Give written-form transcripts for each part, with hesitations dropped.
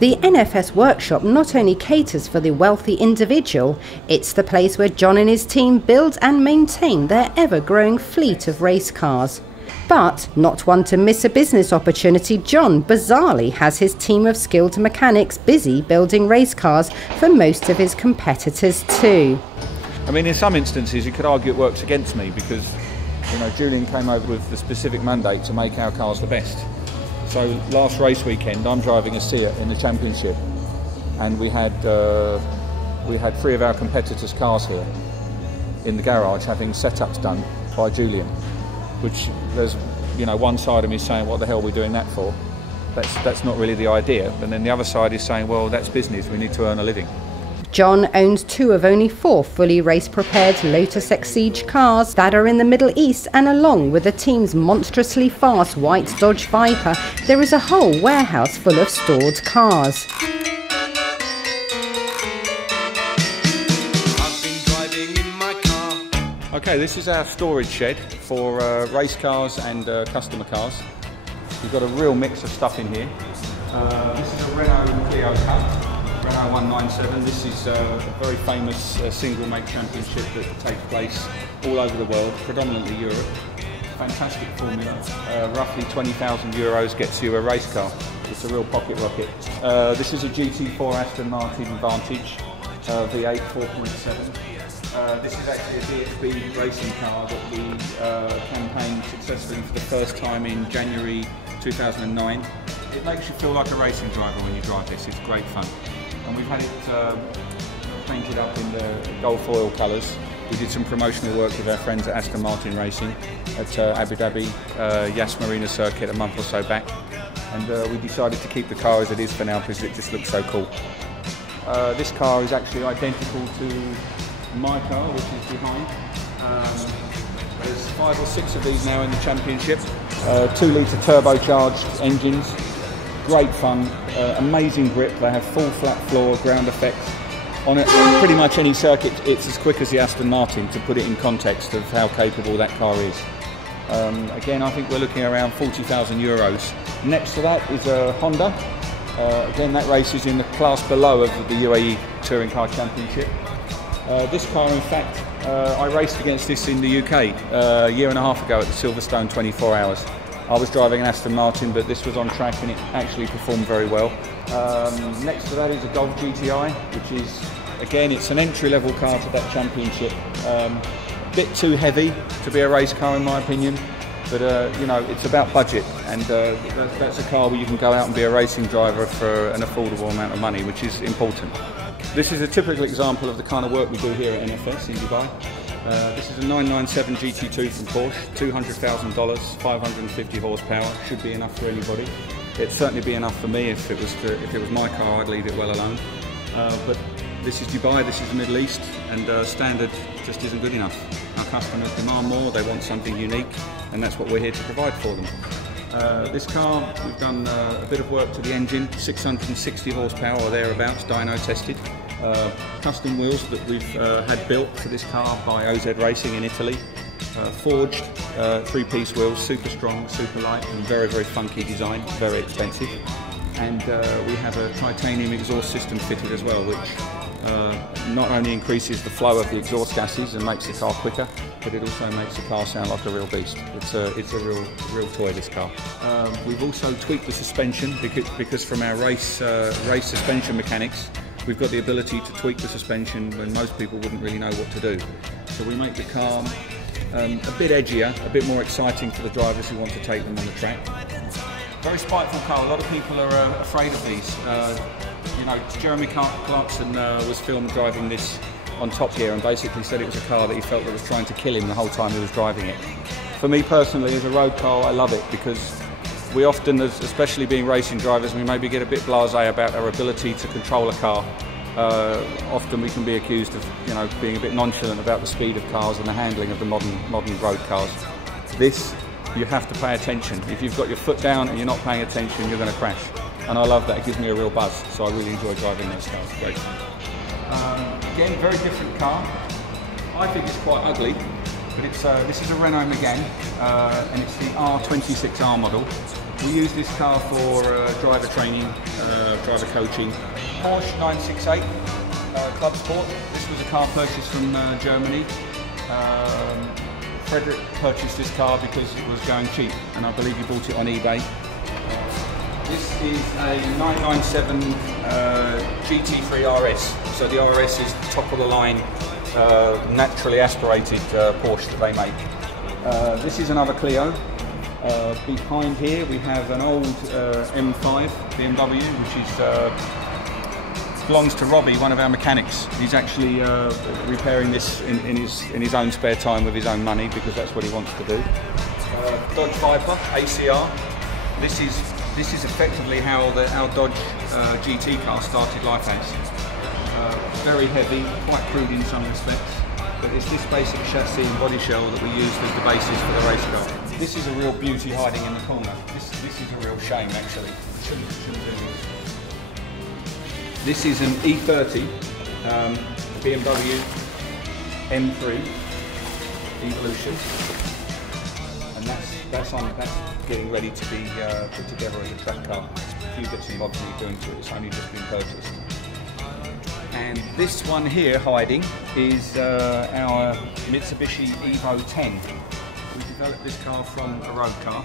The NFS workshop not only caters for the wealthy individual, it's the place where Jon and his team build and maintain their ever-growing fleet of race cars. But not one to miss a business opportunity, Jon bizarrely has his team of skilled mechanics busy building race cars for most of his competitors too. I mean, in some instances you could argue it works against me because, you know, Julian came over with the specific mandate to make our cars the best. So last race weekend I'm driving a Seat in the championship, and we had 3 of our competitors' cars here in the garage having setups done by Julian, which there's, you know, one side of me saying what the hell are we doing that for? That's not really the idea. And then the other side is saying, well, that's business, we need to earn a living. Jon owns 2 of only 4 fully race-prepared Lotus Exige cars that are in the Middle East, and along with the team's monstrously fast white Dodge Viper, there is a whole warehouse full of stored cars. Okay, this is our storage shed for race cars and customer cars. We've got a real mix of stuff in here. This is a Renault Clio Cup. Renault 197. This is a very famous single make championship that takes place all over the world, predominantly Europe. Fantastic formula. Roughly 20,000 euros gets you a race car. It's a real pocket rocket. This is a GT4 Aston Martin Vantage V8 4.7. This is actually a DXB racing car that we campaigned successfully for the first time in January 2009. It makes you feel like a racing driver when you drive this. It's great fun. And we've had it painted up in the Gulf oil colours. We did some promotional work with our friends at Aston Martin Racing at Abu Dhabi Yas Marina circuit a month or so back, and we decided to keep the car as it is for now because it just looks so cool. This car is actually identical to my car, which is behind. There's 5 or 6 of these now in the championship. 2-litre turbocharged engines. Great fun, amazing grip. They have full flat floor, ground effect. On pretty much any circuit, it's as quick as the Aston Martin, to put it in context of how capable that car is. Again, I think we're looking around 40,000 euros. Next to that is a Honda. Again, that race is in the class below of the UAE Touring Car Championship. This car, in fact, I raced against this in the UK a year and a half ago at the Silverstone 24 Hours. I was driving an Aston Martin, but this was on track and it actually performed very well. Next to that is a Golf GTI, which is, again, it's an entry-level car to that championship. A bit too heavy to be a race car in my opinion, but you know, it's about budget, and that's a car where you can go out and be a racing driver for an affordable amount of money, which is important. This is a typical example of the kind of work we do here at NFS in Dubai. This is a 997 GT2 from Porsche, $200,000, 550 horsepower. Should be enough for anybody. It'd certainly be enough for me if it was my car. I'd leave it well alone. But this is Dubai, this is the Middle East, and standard just isn't good enough. Our customers demand more. They want something unique, and that's what we're here to provide for them. This car, we've done a bit of work to the engine, 660 horsepower or thereabouts, dyno tested. Custom wheels that we've had built for this car by OZ Racing in Italy. Forged 3-piece wheels, super strong, super light, and very, very funky design, very expensive. And we have a titanium exhaust system fitted as well, which not only increases the flow of the exhaust gases and makes the car quicker, but it also makes the car sound like a real beast. It's a real toy, this car. We've also tweaked the suspension because from our race suspension mechanics, we've got the ability to tweak the suspension when most people wouldn't really know what to do. So we make the car a bit edgier, a bit more exciting for the drivers who want to take them on the track. Very spiteful car. A lot of people are afraid of these. You know, Jeremy Clarkson was filmed driving this on top here and basically said it was a car that he felt that was trying to kill him the whole time he was driving it. For me personally, as a road car, I love it because we often, especially being racing drivers, we maybe get a bit blasé about our ability to control a car. Often we can be accused of, you know, being a bit nonchalant about the speed of cars and the handling of the modern road cars. This, you have to pay attention. If you've got your foot down and you're not paying attention, you're going to crash. And I love that. It gives me a real buzz. So I really enjoy driving those cars. Great. Again, very different car. I think it's quite ugly, but it's this is a Renault Megane, and it's the R26R model. We use this car for driver training, driver coaching. Porsche 968 Club Sport. This was a car purchased from Germany. Frederick purchased this car because it was going cheap, and I believe he bought it on eBay. This is a 997 GT3 RS. So the RS is the top of the line, naturally aspirated Porsche that they make. This is another Clio. Behind here we have an old M5 BMW, which is belongs to Robbie, one of our mechanics. He's actually repairing this in his own spare time with his own money, because that's what he wants to do. Dodge Viper ACR. This is effectively how our Dodge GT car started life as. Very heavy, quite crude in some respects, but it's this basic chassis and body shell that we used as the basis for the race car. This is a real beauty hiding in the corner. This is a real shame, actually. Shouldn't do this. This is an E30 BMW M3 Evolution, and that's getting ready to be put together as a track car. A few bits and bobs we're doing to it. It's only just been purchased. And this one here hiding is our Mitsubishi Evo 10. We developed this car from a road car.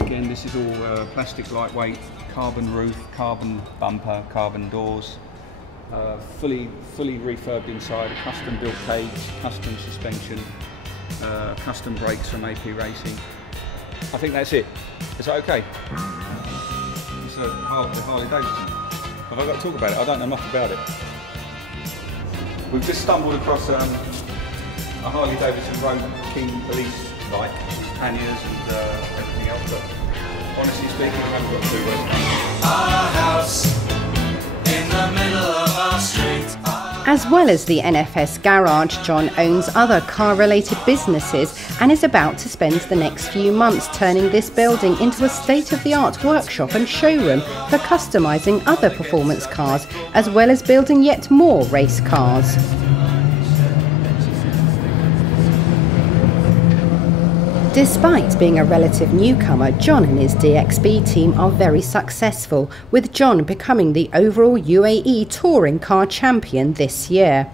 Again, this is all plastic lightweight, carbon roof, carbon bumper, carbon doors, fully refurbed inside, a custom built cage, custom suspension, custom brakes from AP Racing. I think that's it. Is that okay? It's a Harley Davidson. Have I got to talk about it? I don't know much about it. We've just stumbled across a Harley Davidson Road King police bike, panniers and everything else, but honestly speaking, I haven't got two words. Our house in the middle of our street. As well as the NFS garage, Jon owns other car-related businesses and is about to spend the next few months turning this building into a state-of-the-art workshop and showroom for customising other performance cars, as well as building yet more race cars. Despite being a relative newcomer, Jon and his DXB team are very successful, with Jon becoming the overall UAE touring car champion this year.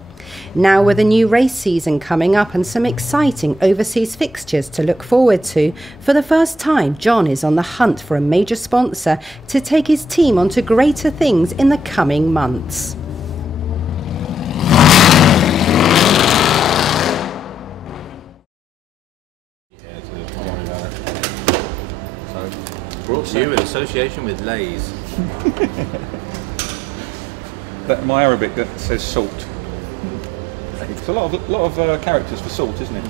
Now, with a new race season coming up and some exciting overseas fixtures to look forward to, for the first time Jon is on the hunt for a major sponsor to take his team on to greater things in the coming months. Brought to you in association with Lay's. That my Arabic that says salt. It's a lot of characters for salt, isn't it?